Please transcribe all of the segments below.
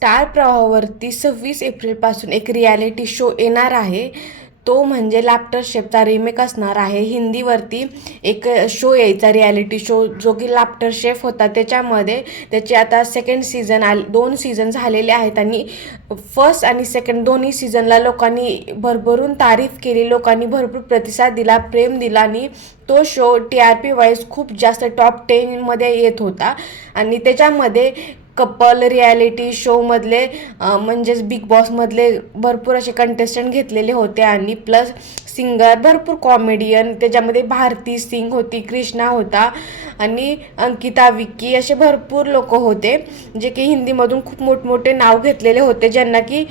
Star प्रवाहावरती सव्वीस एप्रिलपासून एक रियालिटी शो येणार आहे. तो म्हणजे लाफ्टर शेपचा रिमेक असणार आहे. हिंदीवरती एक शो यायचा रियालिटी शो जो की लाफ्टर शेफ होता. त्याच्यामध्ये त्याचे आता सेकंड सीझन आले दोन सीझन झालेले आहेत आणि फर्स्ट आणि सेकंड दोन्ही सीझनला लोकांनी भरभरून तारीफ केली. लोकांनी भरपूर प्रतिसाद दिला प्रेम दिला आणि तो show T R P wise खूप जास्त टॉप टेनमध्ये येत होता. आणि त्याच्यामध्ये कपल रियालिटी शोमधले म्हणजेच बिग बॉसमधले भरपूर असे कंटेस्टंट घेतलेले होते आणि प्लस सिंगर भरपूर कॉमेडियन त्याच्यामध्ये भारती सिंग होती कृष्णा होता आणि अंकिता विक्की असे भरपूर लोक होते जे की हिंदीमधून खूप मोठमोठे नाव घेतलेले होते ज्यांना की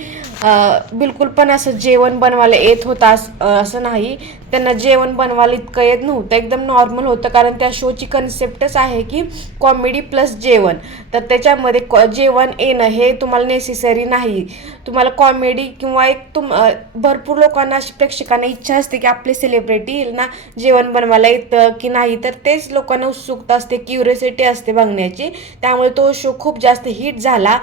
बिलकुल पण असं जेवण बनवायला येत होतं असं नाही. त्यांना जेवण बनवायला इतकं येत नव्हतं. एकदम नॉर्मल होतं. कारण त्या शोची कन्सेप्टच आहे की कॉमेडी प्लस जेवण. तर त्याच्यामध्ये कॉ जेवण येणं हे तुम्हाला नेसेसरी नाही. तुम्हाला कॉमेडी किंवा एक तुम भरपूर लोकांना अशी प्रेक्षकांना इच्छा असते की आपले सेलिब्रिटी येईल ना जेवण बनवायला येतं की नाही. तर तेच लोकांना उत्सुकता असते क्युरियोसिटी असते बघण्याची. त्यामुळे तो शो खूप जास्त हिट झाला.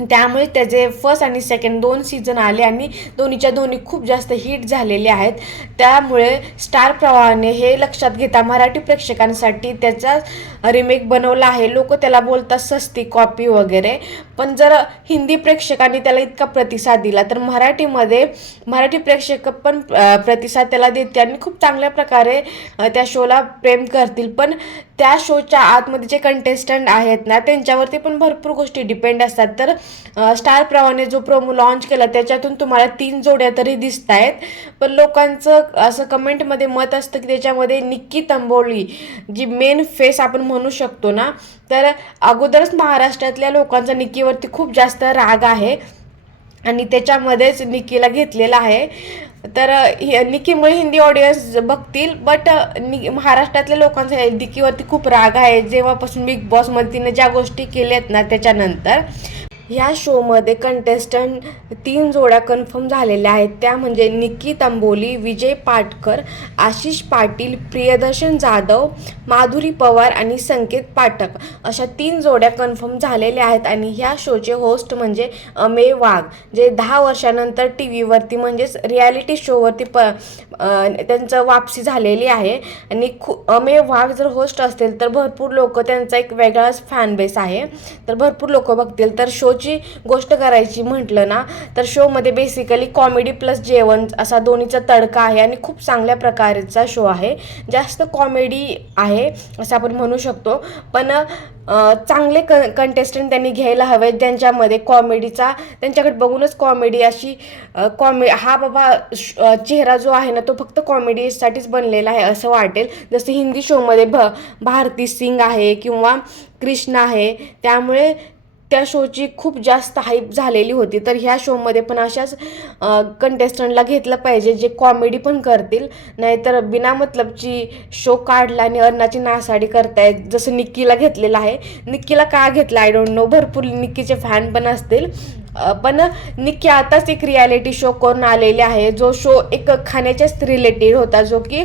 त्यामुळे त्याचे फर्स्ट आणि सेकंड दोन सीझन आले आणि दोन्हीच्या दोन्ही खूप जास्त हिट झालेले आहेत. त्यामुळे स्टार प्रवाहाने हे लक्षात घेता मराठी प्रेक्षकांसाठी त्याचा रिमेक बनवला आहे. लोक त्याला बोलतात सस्ती कॉपी वगैरे. पण जर हिंदी प्रेक्षकांनी त्याला इतका प्रतिसाद दिला तर मराठीमध्ये मराठी प्रेक्षक पण प्रतिसाद त्याला देते आणि खूप चांगल्या प्रकारे त्या शोला प्रेम करतील. पण त्या शोच्या आतमध्ये जे कंटेस्टंट आहेत ना त्यांच्यावरती पण भरपूर गोष्टी डिपेंड असतात. तर स्टार प्रवाहाने जो प्रोमो लॉन्च केला त्याच्यातून तुम्हाला तीन जोड्या तरी दिसत आहेत पण लोकांचं असं कमेंटमध्ये मत असतं की त्याच्यामध्ये निक्की तंबोळी जी मेन फेस आपण म्हणू शकतो ना तर अगोदरच महाराष्ट्रातल्या लोकांचा निक्कीवरती खूप जास्त राग आहे. आणि त्याच्यामध्येच निकीला घेतलेला आहे. तर हे- निकीमुळे हिंदी ऑडियन्स बघतील बट नि महाराष्ट्रातल्या लोकांचा निकीवरती खूप राग आहे. जेव्हापासून बिग बॉसमध्ये तिने ज्या गोष्टी केल्या आहेत ना त्याच्यानंतर ह्या शोमध्ये कंटेस्टंट तीन जोड्या कन्फर्म झालेल्या आहेत. त्या म्हणजे निक्की तंबोली विजय पाटकर आशिष पाटील प्रियदर्शन जाधव माधुरी पवार आणि संकेत पाठक अशा तीन जोड्या कन्फर्म झालेल्या आहेत आणि ह्या शोचे होस्ट म्हणजे अमेय वाघ जे दहा वर्षानंतर टी व्हीवरती म्हणजेच रियालिटी शोवरती प त्यांचं वापसी झालेली आहे. आणि खू अमेय वाघ जर होस्ट असतील तर भरपूर लोक त्यांचा एक वेगळाच फॅन बेस आहे. तर भरपूर लोक बघतील. तर शो शोची गोष्ट करायची म्हटलं ना तर शोमध्ये बेसिकली कॉमेडी प्लस जेवण असा दोन्हीचा तडका आहे आणि खूप चांगल्या प्रकारचा शो आहे. जास्त कॉमेडी आहे असं आपण म्हणू शकतो. पण चांगले क कंटेस्टंट त्यांनी घ्यायला हवे ज्यांच्यामध्ये कॉमेडीचा त्यांच्याकडे बघूनच कॉमेडी अशी कॉमे हा बाबा श- चेहरा जो आहे ना तो फक्त कॉमेडीसाठीच बनलेला आहे असं वाटेल. जसं हिंदी शोमध्ये भ भारती सिंग आहे किंवा कृष्णा आहे. त्यामुळे त्या शोची खूप जास्त हाईप झालेली होती. तर ह्या शोमध्ये पण अशाच कंटेस्टंटला घेतलं पाहिजे जे कॉमेडी पण करतील. नाहीतर बिना मतलबची शो काढला आणि अर्णाची नासाडी करतायत जसं निक्कीला घेतलेलं आहे. निक्कीला का घेतलं? आय डोंट नो भरपूर निक्कीचे फॅन पण असतील. पण निक्की आताच एक रियालिटी शो करून आलेले आहे. जो शो एक खाण्याच्याच रिलेटेड होता जो की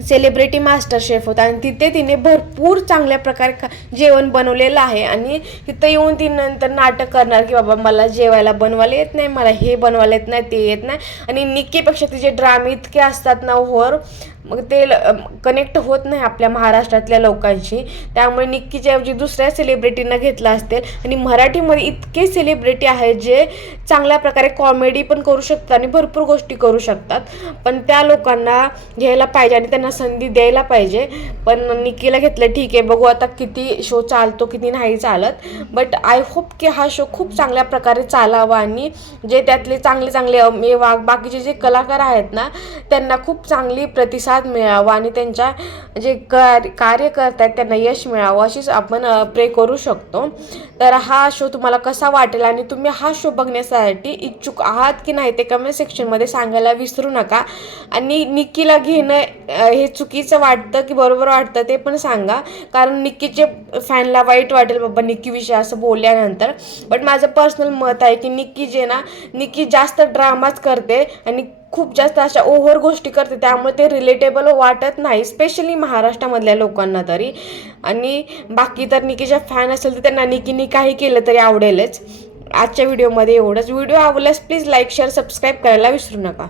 सेलिब्रिटी मास्टर शेफ होता. आणि तिथे तिने भरपूर चांगल्या प्रकारे जेवण बनवलेलं आहे. आणि तिथं येऊन ती नंतर नाटक करणार की बाबा मला जेवायला बनवायला येत नाही मला हे बनवायला येत नाही ते येत नाही. आणि निक्कीपेक्षा तिचे ड्रामे इतके असतात ना ओव्हर मग ते कनेक्ट होत नाही आपल्या महाराष्ट्रातल्या लोकांशी. त्यामुळे निक्कीच्या ऐवजी दुसऱ्या सेलिब्रिटींना घेतलं असेल आणि मराठीमध्ये इतके सेलिब्रिटी आहेत जे चांगल्या प्रकारे कॉमेडी पण करू शकतात आणि भरपूर गोष्टी करू शकतात. पण त्या लोकांना घ्यायला पाहिजे आणि त्यांना संधी द्यायला पाहिजे. पण निक्कीला घेतलं ठीक आहे बघू आता किती शो चालतो किती नाही चालत. बट आय होप की हा शो खूप चांगल्या प्रकारे चालावा आणि जे त्यातले चांगले चांगले अमेय वाघ बाकीचे जे कलाकार आहेत ना त्यांना खूप चांगली प्रतिसाद मिळावा आणि त्यांच्या जे कार्य कार्य करतात त्यांना यश मिळावं अशीच आपण प्रे करू शकतो. तर हा शो तुम्हाला कसा वाटेल आणि तुम्ही हा शो बघण्यासाठी इच्छुक आहात की नाही ते कमेंट सेक्शनमध्ये सांगायला विसरू नका. आणि निकीला घेणं हे चुकीचं वाटतं की बरोबर वाटतं ते पण सांगा. कारण निक्कीचे फॅनला वाईट वाटेल बाबा निक्कीविषयी असं बोलल्यानंतर. बट माझं पर्सनल मत आहे की निक्की जे ना निक्की जास्त ड्रामाच करते आणि खूप जास्त अशा ओव्हर गोष्टी करते त्यामुळे ते रिलेटेबल वाटत नाही स्पेशली महाराष्ट्रामधल्या लोकांना तरी. आणि बाकी तर निकीच्या फॅन असेल तर त्यांना निकीनी काही केलं तरी आवडेलच. आजच्या व्हिडिओमध्ये एवढंच. व्हिडिओ आवडल्यास प्लीज लाईक शेअर सबस्क्राईब करायला विसरू नका.